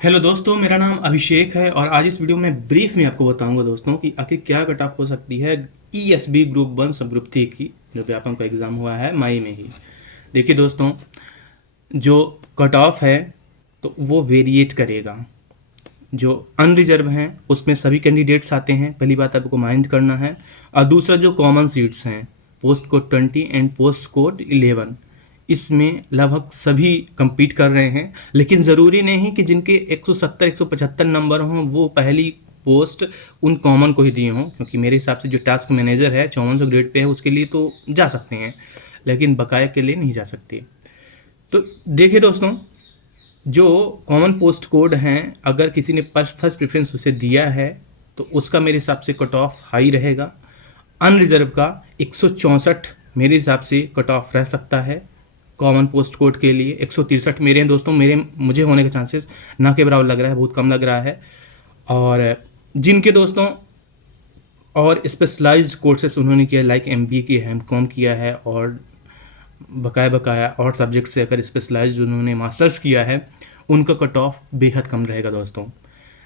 Hello दोस्तों, मेरा नाम अभिषेक है और आज इस वीडियो में ब्रीफ में आपको बताऊंगा दोस्तों कि आखिर क्या कट ऑफ हो सकती है ईएसबी ग्रुप वन सब ग्रुप थ्री की, जो व्यापम का एग्ज़ाम हुआ है मई में ही। देखिए दोस्तों, जो कट ऑफ है तो वो वेरिएट करेगा। जो अनरिजर्व हैं उसमें सभी कैंडिडेट्स आते हैं, पहली बात आपको माइंड करना है। और दूसरा जो कॉमन सीट्स हैं, post code 20 and post code 11, इसमें लगभग सभी compete कर रहे हैं। लेकिन ज़रूरी नहीं कि जिनके 170 175 नंबर हों वो पहली पोस्ट उन कॉमन को ही दिए हों, क्योंकि मेरे हिसाब से जो टास्क मैनेजर है 5400 ग्रेड पे है उसके लिए तो जा सकते हैं, लेकिन बकाया के लिए नहीं जा सकते। तो देखिए दोस्तों, जो कॉमन पोस्ट कोड हैं, अगर किसी ने फर्स्ट प्रेफरेंस उसे दिया है तो उसका मेरे हिसाब से कट ऑफ हाई रहेगा। अनरिजर्व का 164 मेरे हिसाब से कट ऑफ रह सकता है। कॉमन पोस्ट कोड के लिए 163 मेरे हैं दोस्तों, मुझे होने के चांसेस ना के बराबर लग रहा है, बहुत कम लग रहा है। और जिनके दोस्तों और स्पेशलाइज्ड कोर्सेस उन्होंने किया, लाइक एमबीए किया है, एमकॉम किया है, और बकाया और सब्जेक्ट से अगर स्पेशलाइज्ड उन्होंने मास्टर्स किया है, उनका कट ऑफ बेहद कम रहेगा दोस्तों।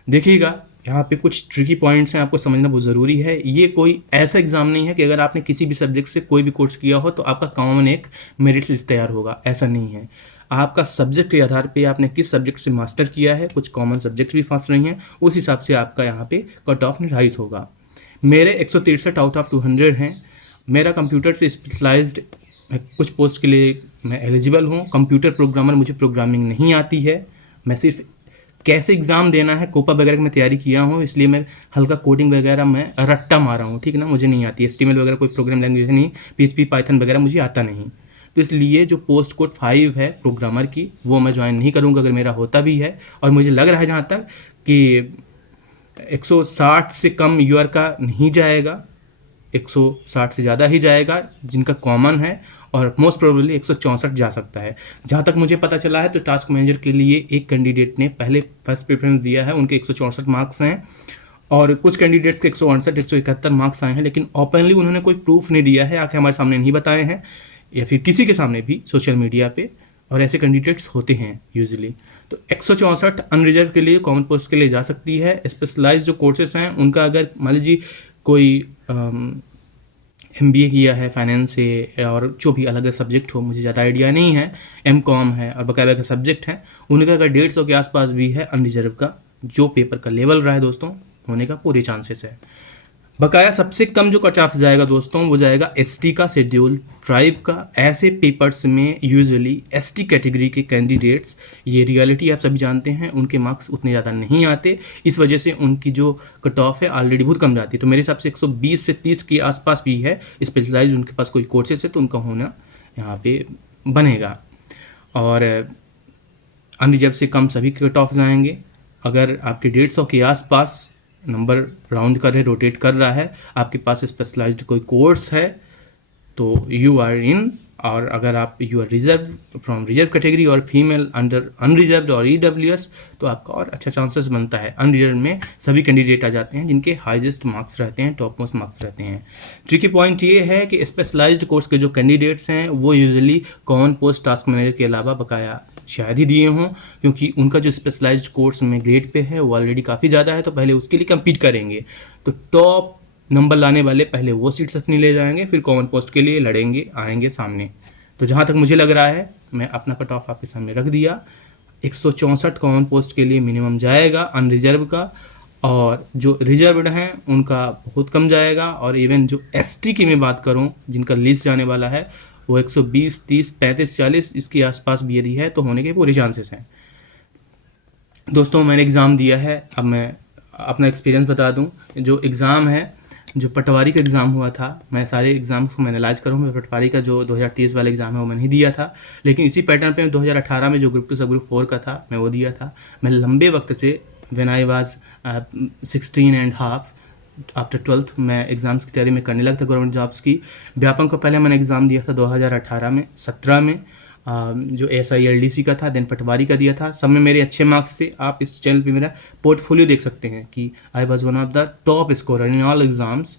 देखिएगा, यहाँ पे कुछ ट्रिकी पॉइंट्स हैं, आपको समझना बहुत ज़रूरी है। ये कोई ऐसा एग्ज़ाम नहीं है कि अगर आपने किसी भी सब्जेक्ट से कोई भी कोर्स किया हो तो आपका कॉमन एक मेरिट लिस्ट तैयार होगा, ऐसा नहीं है। आपका सब्जेक्ट के आधार पे आपने किस सब्जेक्ट से मास्टर किया है, कुछ कॉमन सब्जेक्ट्स भी फंस रही हैं, उस हिसाब से आपका यहाँ पे कट ऑफ निर्धारित होगा। मेरे 163 आउट ऑफ 200 हैं। मेरा कंप्यूटर से स्पेशलाइज्ड कुछ पोस्ट के लिए मैं एलिजिबल हूँ। कंप्यूटर प्रोग्रामर, मुझे प्रोग्रामिंग नहीं आती है। मैं सिर्फ कैसे एग्ज़ाम देना है, कोपा वगैरह की मैं तैयारी किया हूँ, इसलिए मैं हल्का कोडिंग वगैरह मैं रट्टा मारा हूँ, ठीक है ना। मुझे नहीं आती एचटीएमएल वगैरह, कोई प्रोग्राम लैंग्वेज नहीं, पीएचपी पाइथन वगैरह मुझे आता नहीं। तो इसलिए जो पोस्ट कोड 5 है प्रोग्रामर की, वो मैं ज्वाइन नहीं करूँगा अगर मेरा होता भी है। और मुझे लग रहा है जहाँ तक कि 160 से कम यूआर का नहीं जाएगा, 160 से ज़्यादा ही जाएगा जिनका कॉमन है, और मोस्ट प्रोबेबली 164 जा सकता है। जहाँ तक मुझे पता चला है तो टास्क मैनेजर के लिए एक कैंडिडेट ने पहले फर्स्ट प्रेफरेंस दिया है, उनके 164 मार्क्स हैं, और कुछ कैंडिडेट्स के 168 171 मार्क्स आए हैं, लेकिन ओपनली उन्होंने कोई प्रूफ नहीं दिया है, आके हमारे सामने नहीं बताए हैं, या फिर किसी के सामने भी सोशल मीडिया पे। और ऐसे कैंडिडेट्स होते हैं यूजुअली। तो 164 अनरिजर्व के लिए, कॉमन पोस्ट के लिए जा सकती है। स्पेशलाइज जो कोर्सेस हैं उनका, अगर मान लीजिए कोई एमबीए किया है फाइनेंस से, और जो भी अलग अलग सब्जेक्ट हो, मुझे ज़्यादा आइडिया नहीं है, एमकॉम है और बकाया सब्जेक्ट हैं, उनका अगर 150 के आसपास भी है अनरिजर्व का, जो पेपर का लेवल रहा है दोस्तों, होने का पूरे चांसेस है। बकाया सबसे कम जो कट ऑफ जाएगा दोस्तों, वो जाएगा एसटी का, शेड्यूल ट्राइब का। ऐसे पेपर्स में यूजुअली एसटी कैटेगरी के कैंडिडेट्स, ये रियलिटी आप सभी जानते हैं, उनके मार्क्स उतने ज़्यादा नहीं आते। इस वजह से उनकी जो कट ऑफ है ऑलरेडी बहुत कम जाती है। तो मेरे हिसाब से 120 से 30 के आसपास भी है। स्पेशलाइज उनके पास कोई कोर्सेज है तो उनका होना यहाँ पे बनेगा। और अनरिजर्व से कम सभी के कट ऑफ जाएंगे। अगर आपके 150 के आसपास नंबर राउंड कर रहे, रोटेट कर रहा है, आपके पास स्पेशलाइज्ड कोई कोर्स है, तो यू आर इन। और अगर आप you are reserve from reserve category और फीमेल अंडर अनरिजर्व और ईडब्ल्यूएस, तो आपका और अच्छा चांसेस बनता है। अनरिजर्व में सभी कैंडिडेट आ जाते हैं जिनके हाईएस्ट मार्क्स रहते हैं, टॉप मोस्ट मार्क्स रहते हैं। ट्रिकी पॉइंट ये है कि स्पेशलाइज्ड कोर्स के जो कैंडिडेट्स हैं वो usually common post task manager के अलावा बकाया शायद ही दिए हों, क्योंकि उनका जो स्पेशलाइज्ड कोर्स में ग्रेड पे है वो ऑलरेडी काफ़ी ज़्यादा है, तो पहले उसके लिए कम्पीट करेंगे। तो टॉप नंबर लाने वाले पहले वो सीट्स अपनी ले जाएंगे, फिर कॉमन पोस्ट के लिए लड़ेंगे, आएंगे सामने। तो जहाँ तक मुझे लग रहा है, मैं अपना कट ऑफ आपके सामने रख दिया। 164 कॉमन पोस्ट के लिए मिनिमम जाएगा अनरिजर्व का, और जो रिजर्व्ड हैं उनका बहुत कम जाएगा। और इवन जो एसटी की मैं बात करूं, जिनका लिस्ट जाने वाला है, वो 120 30 35 40 इसके आसपास भी यदि है तो होने के पूरे चांसेस हैं। दोस्तों, मैंने एग्ज़ाम दिया है, अब मैं अपना एक्सपीरियंस बता दूं। जो एग्ज़ाम है, जो पटवारी का एग्ज़ाम हुआ था, मैं सारे एग्ज़ाम्स को मैं एनालाइज करूँगा। पटवारी का जो 2023 वाला एग्ज़ाम है वो मैं नहीं दिया था, लेकिन इसी पैटर्न पे 2018 में जो ग्रुप 2 सब ग्रुप 4 का था मैं वो दिया था। मैं लंबे वक्त से, when I was 16 and half after 12th, मैं एग्ज़ाम्स की तैयारी में करने लगा था गवर्नमेंट जॉब्स की। व्यापम का पहले मैंने एग्ज़ाम दिया था 2018 में, 17 में जो SILDC का था, देन पटवारी का दिया था। सब में मेरे अच्छे मार्क्स थे। आप इस चैनल पे मेरा पोर्टफोलियो देख सकते हैं कि I was one of the top scorer in all exams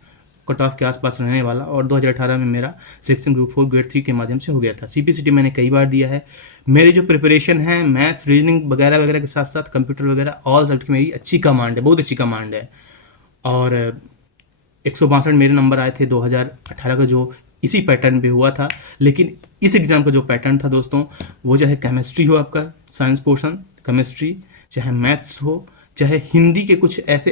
cut off के आसपास रहने वाला, और 2018 में मेरा सिलेक्शन ग्रुप 4 ग्रेड 3 के माध्यम से हो गया था। CPCT मैंने कई बार दिया है। मेरी जो प्रिपरेशन है मैथ्स, रीजनिंग वगैरह वगैरह के साथ साथ कंप्यूटर वगैरह ऑल सब्जेक्ट मेरी अच्छी कमांड है, बहुत अच्छी कमांड है। और 162 मेरे नंबर आए थे 2018 का, जो इसी पैटर्न पे हुआ था। लेकिन इस एग्ज़ाम का जो पैटर्न था दोस्तों, वो चाहे केमिस्ट्री हो, आपका साइंस पोर्शन केमिस्ट्री, चाहे मैथ्स हो, चाहे हिंदी के कुछ ऐसे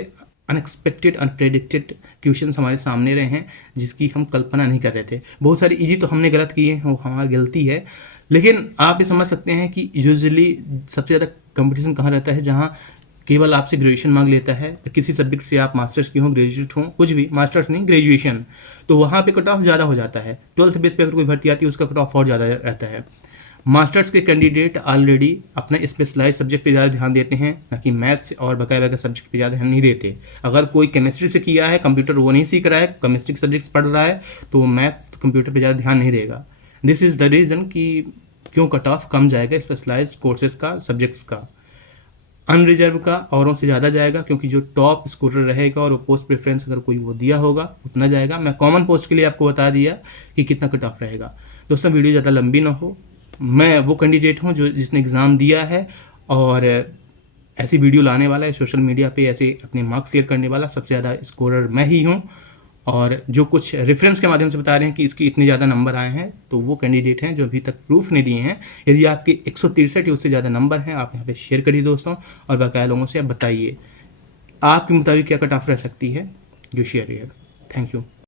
अनएक्सपेक्टेड अनप्रेडिक्टेड क्वेश्चन हमारे सामने रहे हैं जिसकी हम कल्पना नहीं कर रहे थे। बहुत सारी इजी तो हमने गलत किए हैं, वो हमारी गलती है। लेकिन आप ये समझ सकते हैं कि यूजुअली सबसे ज़्यादा कंपटीशन कहाँ रहता है, जहाँ केवल आपसे ग्रेजुएशन मांग लेता है। किसी सब्जेक्ट से आप मास्टर्स की हों, ग्रेजुएट हों, कुछ भी, मास्टर्स नहीं ग्रेजुएशन, तो वहाँ पे कट ऑफ ज़्यादा हो जाता है। 12th बेस पे अगर कोई भर्ती आती है उसका कट ऑफ और ज़्यादा रहता है। मास्टर्स के कैंडिडेट ऑलरेडी अपने स्पेशलाइज सब्जेक्ट पे ज़्यादा ध्यान देते हैं, ना कि मैथ्स और बकाया वगैरह सब्जेक्ट पे ज़्यादा ध्यान नहीं देते। अगर कोई केमिस्ट्री से किया है, कंप्यूटर वो नहीं सीख रहा है, केमिस्ट्री के सब्जेक्ट्स पढ़ रहा है, तो मैथ्स कंप्यूटर पे ज़्यादा ध्यान नहीं देगा। दिस इज़ द रीज़न कि क्यों कट ऑफ कम जाएगा स्पेशलाइज्ड कोर्सेज का, सब्जेक्ट्स का। अनरिजर्व का औरों से ज़्यादा जाएगा, क्योंकि जो टॉप स्कोरर रहेगा और वो पोस्ट प्रेफरेंस अगर कोई वो दिया होगा उतना जाएगा। मैं कॉमन पोस्ट के लिए आपको बता दिया कि कितना कट ऑफ रहेगा। दोस्तों वीडियो ज़्यादा लंबी ना हो, मैं वो कैंडिडेट हूँ जो जिसने एग्ज़ाम दिया है और ऐसी वीडियो लाने वाला है, सोशल मीडिया पे ऐसे अपने मार्क्स शेयर करने वाला सबसे ज़्यादा स्कोरर मैं ही हूँ। और जो कुछ रेफरेंस के माध्यम से बता रहे हैं कि इसके इतने ज़्यादा नंबर आए हैं, तो वो कैंडिडेट हैं जो अभी तक प्रूफ नहीं दिए हैं। यदि आपके 163 या उससे ज़्यादा नंबर हैं, आप यहाँ पे शेयर करिए दोस्तों, और बकाया लोगों से आप बताइए आपके मुताबिक क्या कट ऑफ रह सकती है, जो शेयर है। Thank you.